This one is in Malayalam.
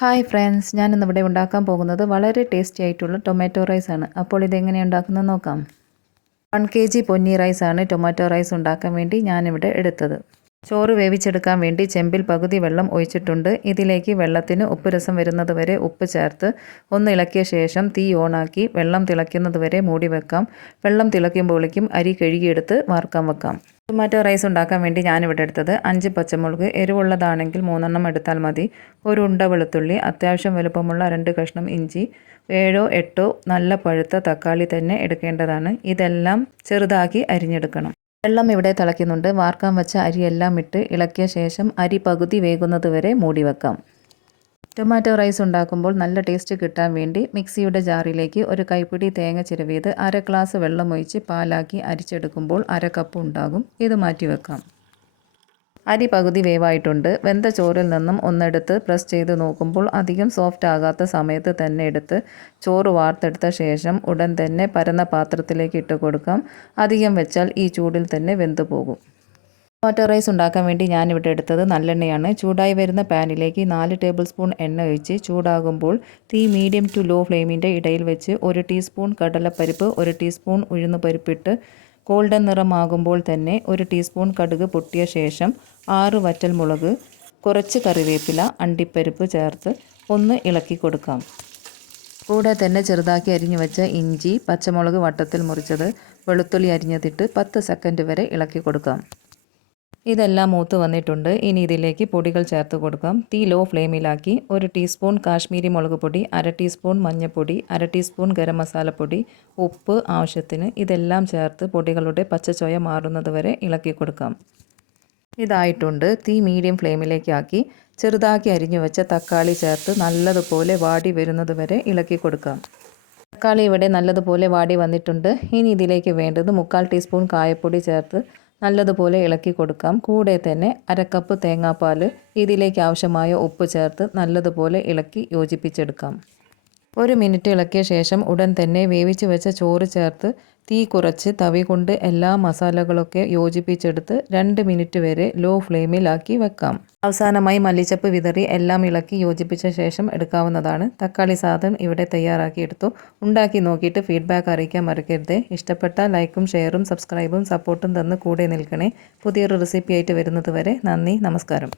ഹായ് ഫ്രണ്ട്സ്, ഞാനിന്നിവിടെ ഉണ്ടാക്കാൻ പോകുന്നത് വളരെ ടേസ്റ്റി ആയിട്ടുള്ള ടൊമാറ്റോ റൈസ് ആണ്. അപ്പോൾ ഇതെങ്ങനെയാണ് ഉണ്ടാക്കുന്നത് നോക്കാം. 1 kg പൊന്നി റൈസാണ് ടൊമാറ്റോ റൈസ് ഉണ്ടാക്കാൻ വേണ്ടി ഞാനിവിടെ എടുത്തത്. ചോറ് വേവിച്ചെടുക്കാൻ വേണ്ടി ചെമ്പിൽ പകുതി വെള്ളം ഒഴിച്ചിട്ടുണ്ട്. ഇതിലേക്ക് വെള്ളത്തിന് ഉപ്പ് രസം വരുന്നത് വരെ ഉപ്പ് ചേർത്ത് ഒന്ന് ഇളക്കിയ ശേഷം തീ ഓണാക്കി വെള്ളം തിളയ്ക്കുന്നത് വരെ മൂടി വെക്കാം. വെള്ളം തിളയ്ക്കുമ്പോഴേക്കും അരി കഴുകിയെടുത്ത് വാർക്കാൻ വെക്കാം. ടൊമാറ്റോ റൈസ് ഉണ്ടാക്കാൻ വേണ്ടി ഞാനിവിടെ എടുത്തത് 5 പച്ചമുളക്, എരിവുള്ളതാണെങ്കിൽ 3 എണ്ണം എടുത്താൽ മതി, ഒരു ഉണ്ട വെളുത്തുള്ളി, അത്യാവശ്യം വലുപ്പമുള്ള 2 കഷ്ണം ഇഞ്ചി, 7 8 നല്ല പഴുത്ത തക്കാളി തന്നെ എടുക്കേണ്ടതാണ്. ഇതെല്ലാം ചെറുതാക്കി അരിഞ്ഞെടുക്കണം. വെള്ളം ഇവിടെ തിളയ്ക്കുന്നുണ്ട്. വാർക്കാൻ വെച്ച അരിയെല്ലാം ഇട്ട് ഇളക്കിയ ശേഷം അരി പകുതി വേകുന്നത് വരെ മൂടി വെക്കാം. ടൊമാറ്റോ റൈസ് ഉണ്ടാക്കുമ്പോൾ നല്ല ടേസ്റ്റ് കിട്ടാൻ വേണ്ടി മിക്സിയുടെ ജാറിലേക്ക് ഒരു കൈപ്പിടി തേങ്ങ ചിരവിയത് 1/2 ഗ്ലാസ് വെള്ളം ഒഴിച്ച് പാലാക്കി അരിച്ചെടുക്കുമ്പോൾ 1/2 കപ്പ് ഉണ്ടാകും. ഇത് മാറ്റി വെക്കാം. അരി പകുതി വേവായിട്ടുണ്ട്. വെന്ത ചോറിൽ നിന്നും ഒന്നെടുത്ത് പ്രസ് ചെയ്ത് നോക്കുമ്പോൾ അധികം സോഫ്റ്റ് ആകാത്ത സമയത്ത് തന്നെ എടുത്ത് ചോറ് വാർത്തെടുത്ത ശേഷം ഉടൻ തന്നെ പരന്ന പാത്രത്തിലേക്ക് ഇട്ട് കൊടുക്കാം. അധികം വെച്ചാൽ ഈ ചൂടിൽ തന്നെ വെന്തു പോകും. ടൊമാറ്റോ റൈസ് ഉണ്ടാക്കാൻ വേണ്ടി ഞാനിവിടെ എടുത്തത് നല്ലെണ്ണയാണ്. ചൂടായി വരുന്ന പാനിലേക്ക് 4 ടേബിൾ സ്പൂൺ എണ്ണ ഒഴിച്ച് ചൂടാകുമ്പോൾ തീ മീഡിയം ടു ലോ ഫ്ലെയിമിൻ്റെ ഇടയിൽ വെച്ച് 1 ടീസ്പൂൺ കടലപ്പരിപ്പ്, 1 ടീസ്പൂൺ ഉഴുന്നുപരിപ്പിട്ട് ഗോൾഡൻ നിറമാകുമ്പോൾ തന്നെ 1 ടീസ്പൂൺ കടുക് പൊട്ടിയ ശേഷം 6 വറ്റൽമുളക്, കുറച്ച് കറിവേപ്പില, അണ്ടിപ്പരിപ്പ് ചേർത്ത് ഒന്ന് ഇളക്കി കൊടുക്കാം. കൂടെ തന്നെ ചെറുതാക്കി അരിഞ്ഞു വെച്ച ഇഞ്ചി, പച്ചമുളക് വട്ടത്തിൽ മുറിച്ചത്, വെളുത്തുള്ളി അരിഞ്ഞതിട്ട് 10 സെക്കൻഡ് വരെ ഇളക്കി കൊടുക്കാം. ഇതെല്ലാം മൂത്ത് വന്നിട്ടുണ്ട്. ഇനി ഇതിലേക്ക് പൊടികൾ ചേർത്ത് കൊടുക്കാം. തീ ലോ ഫ്ലെയിമിലാക്കി 1 ടീസ്പൂൺ കാശ്മീരി മുളക് പൊടി, 1/2 ടീസ്പൂൺ മഞ്ഞൾപ്പൊടി, 1/2 ടീസ്പൂൺ ഗരം മസാലപ്പൊടി, ഉപ്പ് ആവശ്യത്തിന് ഇതെല്ലാം ചേർത്ത് പൊടികളുടെ പച്ചച്ചൊയ മാറുന്നത് വരെ ഇളക്കി കൊടുക്കാം. ഇതായിട്ടുണ്ട്. തീ മീഡിയം ഫ്ലെയിമിലേക്ക് ആക്കി ചെറുതാക്കി അരിഞ്ഞു വെച്ച തക്കാളി ചേർത്ത് നല്ലതുപോലെ വാടി വരുന്നത് വരെ ഇളക്കി കൊടുക്കാം. തക്കാളി ഇവിടെ നല്ലതുപോലെ വാടി വന്നിട്ടുണ്ട്. ഇനി ഇതിലേക്ക് വേണ്ടത് 1/4 ടീസ്പൂൺ കായപ്പൊടി ചേർത്ത് നല്ലതുപോലെ ഇളക്കി കൊടുക്കാം. കൂടെ തന്നെ 1/2 കപ്പ് തേങ്ങാപ്പാൽ, ഇതിലേക്ക് ആവശ്യമായ ഉപ്പ് ചേർത്ത് നല്ലതുപോലെ ഇളക്കി യോജിപ്പിച്ചെടുക്കാം. 1 മിനിറ്റ് ഇളക്കിയ ശേഷം ഉടൻ തന്നെ വേവിച്ച് വെച്ച ചോറ് ചേർത്ത് തീ കുറച്ച് തവി കൊണ്ട് എല്ലാ മസാലകളൊക്കെ യോജിപ്പിച്ചെടുത്ത് 2 മിനിറ്റ് വരെ ലോ ഫ്ലെയിമിലാക്കി വെക്കാം. അവസാനമായി മല്ലിച്ചപ്പ് വിതറി എല്ലാം ഇളക്കി യോജിപ്പിച്ച ശേഷം എടുക്കാവുന്നതാണ്. തക്കാളി സാധനം ഇവിടെ തയ്യാറാക്കിയെടുത്തു. ഉണ്ടാക്കി നോക്കിയിട്ട് ഫീഡ്ബാക്ക് അറിയിക്കാൻ മറക്കരുത്. ഇഷ്ടപ്പെട്ടാൽ ലൈക്കും ഷെയറും സബ്സ്ക്രൈബും സപ്പോർട്ടും തന്ന് കൂടെ നിൽക്കണേ. പുതിയൊരു റെസിപ്പി ആയിട്ട് വരുന്നത് വരെ നന്ദി, നമസ്കാരം.